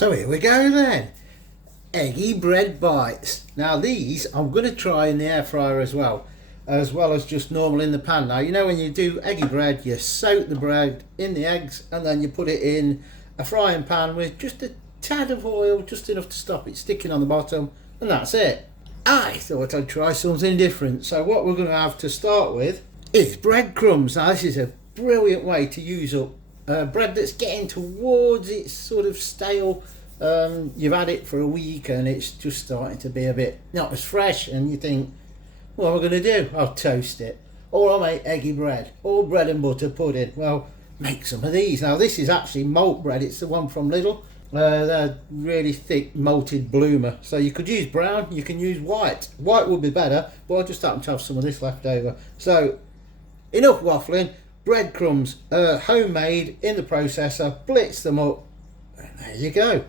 So here we go then. Eggy Bread Bites. Now these I'm going to try in the air fryer as well as just normal in the pan. Now you know when you do eggy bread, you soak the bread in the eggs and then you put it in a frying pan with just a tad of oil, just enough to stop it sticking on the bottom, and that's it. I thought I'd try something different, so what we're going to have to start with is breadcrumbs. Now this is a brilliant way to use up bread that's getting towards its sort of stale. You've had it for a week and it's just starting to be a bit not as fresh, and you think, what am I going to do? I'll toast it, or I'll make eggy bread, or bread and butter pudding. Well, make some of these. Now this is actually malt bread. It's the one from Lidl. They're really thick malted bloomer, so you could use brown, you can use white. White would be better, but I just happen to have some of this left over. So enough waffling. Breadcrumbs, homemade in the processor, blitz them up, and there you go.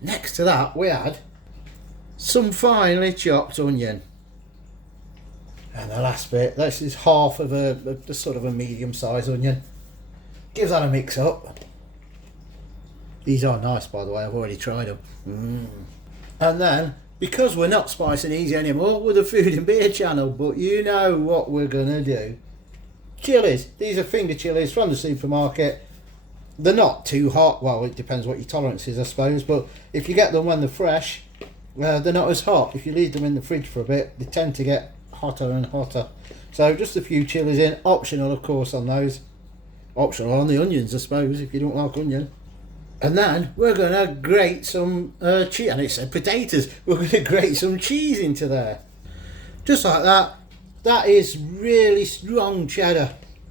Next to that we add some finely chopped onion, and the last bit, this is half of a sort of a medium sized onion. Give that a mix up. These are nice, by the way, I've already tried them. And then, because we're not Spice and Easy anymore, we're the Food and Beer channel, but you know what we're gonna do. Chilies. These are finger chilies from the supermarket. They're not too hot. Well, it depends what your tolerance is, I suppose, but if you get them when they're fresh, they're not as hot. If you leave them in the fridge for a bit, they tend to get hotter and hotter. So just a few chilies in, optional of course on those. Optional on the onions, I suppose, if you don't like onion. And then we're going to grate some cheese, and it said potatoes. We're going to grate some cheese into there. Just like that. That is really strong cheddar.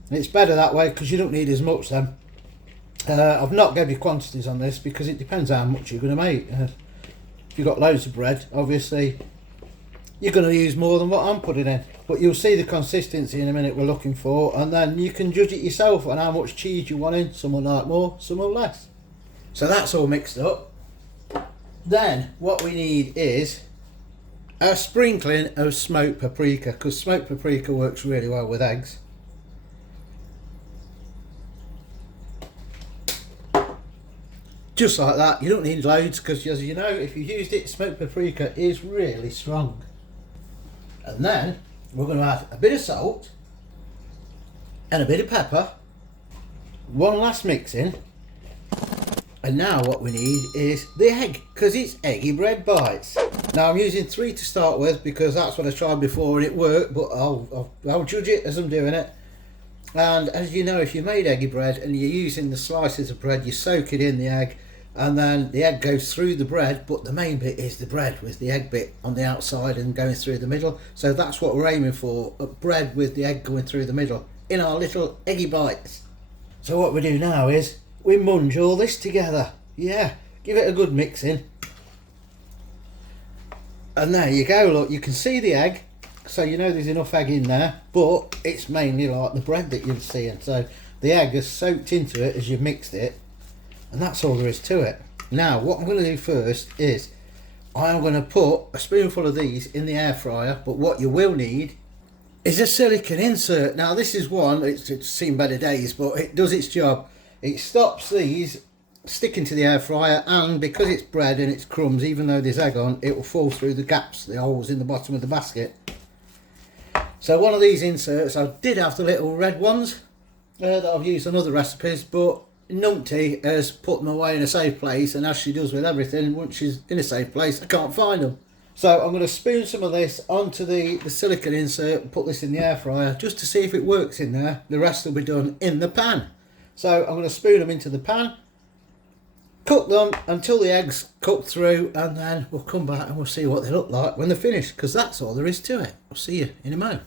And it's better that way because you don't need as much then. I've not gave you quantities on this because it depends how much you're going to make. If you've got loads of bread, obviously you're going to use more than what I'm putting in. But you'll see the consistency in a minute we're looking for, and then you can judge it yourself on how much cheese you want in. Some will like more, some will less. So that's all mixed up. Then what we need is a sprinkling of smoked paprika, because smoked paprika works really well with eggs. Just like that. You don't need loads because, as you know, if you used it, smoked paprika is really strong. And then we're going to add a bit of salt and a bit of pepper. One last mixing. And now what we need is the egg, because it's Eggy Bread Bites. Now I'm using 3 to start with because that's what I tried before and it worked, but I'll judge it as I'm doing it. And as you know, if you made eggy bread and you're using the slices of bread, you soak it in the egg, and then the egg goes through the bread, but the main bit is the bread with the egg bit on the outside and going through the middle. So that's what we're aiming for, bread with the egg going through the middle in our little eggy bites. So what we do now is we munge all this together. Yeah, give it a good mixing. And there you go, look, you can see the egg, so you know there's enough egg in there, but it's mainly like the bread that you're seeing. So the egg has soaked into it as you've mixed it, and that's all there is to it. Now what I'm going to do first is I'm going to put a spoonful of these in the air fryer, but what you will need is a silicone insert. Now this is one, it's seen better days, but it does its job. It stops these sticking to the air fryer, and because it's bread and it's crumbs, even though there's egg on, it will fall through the gaps, the holes in the bottom of the basket. So one of these inserts, I did have the little red ones that I've used on other recipes, but Numpty has put them away in a safe place, and as she does with everything, once she's in a safe place, I can't find them. So I'm going to spoon some of this onto the silicone insert and put this in the air fryer just to see if it works in there. The rest will be done in the pan. So I'm going to spoon them into the pan, cook them until the eggs cook through, and then we'll come back and we'll see what they look like when they're finished, because that's all there is to it. I'll see you in a moment.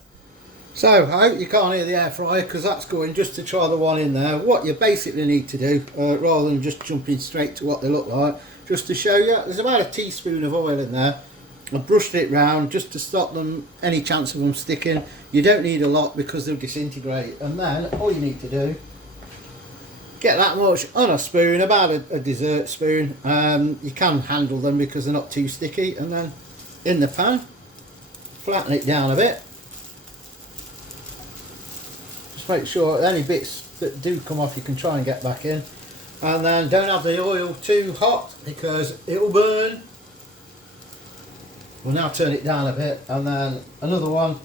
So I hope you can't hear the air fryer because that's going just to try the one in there. What you basically need to do, rather than just jumping straight to what they look like, just to show you, there's about a teaspoon of oil in there. I brushed it round just to stop them, any chance of them sticking. You don't need a lot because they'll disintegrate. And then all you need to do, get that much on a spoon, about a dessert spoon. You can handle them because they're not too sticky, and then in the pan, flatten it down a bit. Just make sure any bits that do come off you can try and get back in. And then don't have the oil too hot because it'll burn. We'll now turn it down a bit, and then another one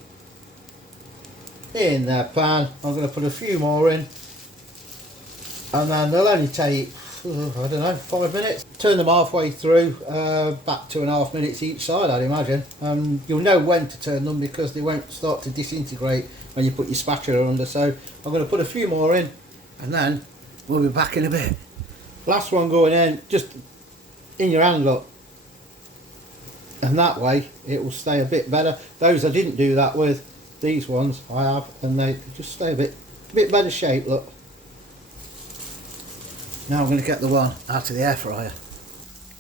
in the pan. I'm going to put a few more in, and then they'll only take, I don't know, 5 minutes. Turn them halfway through, back 2.5 minutes each side, I'd imagine. You'll know when to turn them because they won't start to disintegrate when you put your spatula under. So I'm going to put a few more in, and then we'll be back in a bit. Last one going in, just in your hand, look. And that way it will stay a bit better. Those I didn't do that with. These ones I have, and they just stay a bit better shape, look. Now I'm going to get the one out of the air fryer.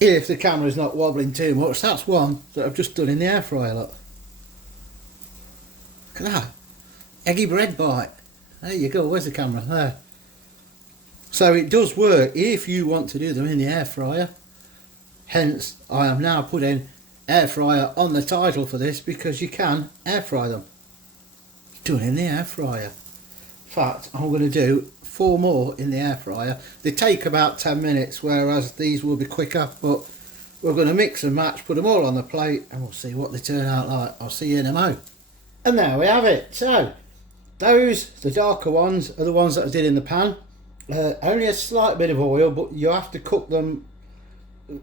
If the camera's not wobbling too much, that's one that I've just done in the air fryer, look. Look at that. Eggy bread bite. There you go, where's the camera? There. So it does work if you want to do them in the air fryer. Hence, I am now putting air fryer on the title for this because you can air fry them. Done in the air fryer. In fact, I'm going to do 4 more in the air fryer. They take about 10 minutes, whereas these will be quicker, but we're going to mix and match, put them all on the plate, and we'll see what they turn out like. I'll see you in a mo. And there we have it. So those, the darker ones, are the ones that I did in the pan. Only a slight bit of oil, but you have to cook them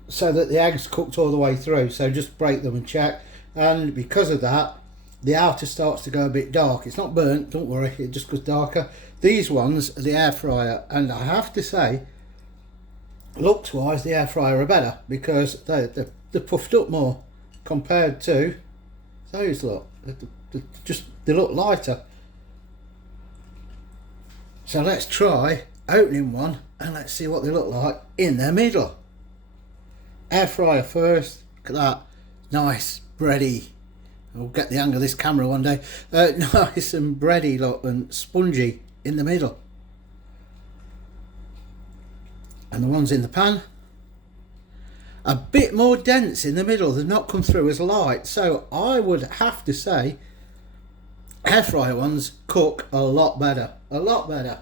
so that the egg's cooked all the way through, so just break them and check. And because of that, the outer starts to go a bit dark. It's not burnt, don't worry, it just goes darker. These ones are the air fryer, and I have to say, looks wise, the air fryer are better because they're puffed up more compared to those. Look, they look lighter. So let's try opening one and let's see what they look like in the middle. Air fryer first. Look at that, nice bready. I'll get the hang of this camera one day. Nice and bready, look, and spongy in the middle. And the ones in the pan, a bit more dense in the middle. They've not come through as light. So I would have to say air fryer ones cook a lot better. A lot better.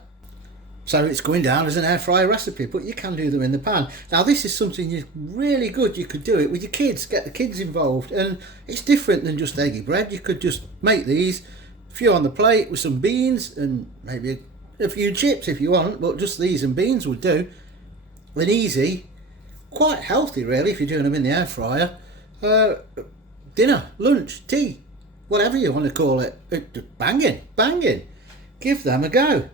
So it's going down as an air fryer recipe, but you can do them in the pan. Now this is something really good. You could do it with your kids, get the kids involved, and it's different than just eggy bread. You could just make these, a few on the plate with some beans and maybe a few chips if you want, but just these and beans would do. And easy, quite healthy really if you're doing them in the air fryer. Dinner, lunch, tea, whatever you want to call it. Banging, banging. Give them a go.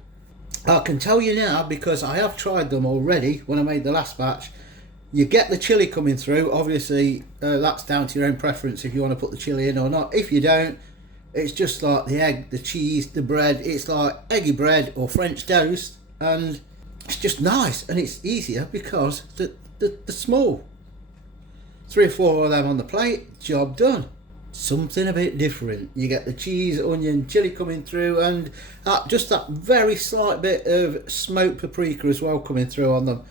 I can tell you now, because I have tried them already when I made the last batch. You get the chilli coming through. Obviously that's down to your own preference if you want to put the chilli in or not. If you don't, it's just like the egg, the cheese, the bread. It's like eggy bread or French toast, and it's just nice, and it's easier because they're small. 3 or 4 of them on the plate, job done. Something a bit different. You get the cheese, onion, chilli coming through, and just that very slight bit of smoked paprika as well coming through on them.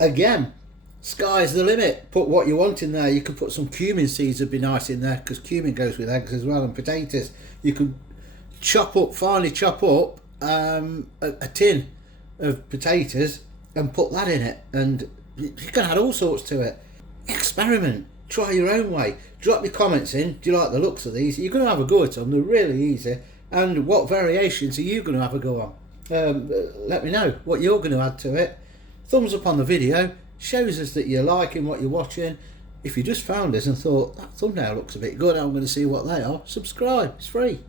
Again, sky's the limit. Put what you want in there. You could put some cumin seeds, would be nice in there because cumin goes with eggs as well, and potatoes. You could finely chop up a tin of potatoes and put that in it, and you can add all sorts to it. Experiment. Try your own way. Drop your comments in. Do you like the looks of these? You're going to have a go at them. They're really easy. And what variations are you going to have a go on? Let me know what you're going to add to it. Thumbs up on the video. Shows us that you're liking what you're watching. If you just found us and thought, that thumbnail looks a bit good, I'm going to see what they are, subscribe. It's free.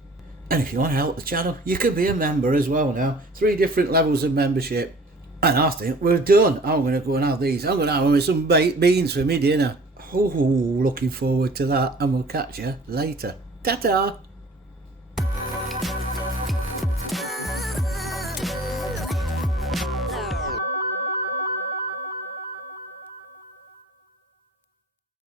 And if you want to help the channel, you can be a member as well now. 3 different levels of membership. And I think we're done. I'm going to go and have these. I'm going to have them with some baked beans for me dinner. Oh, looking forward to that, and we'll catch you later. Ta-ta!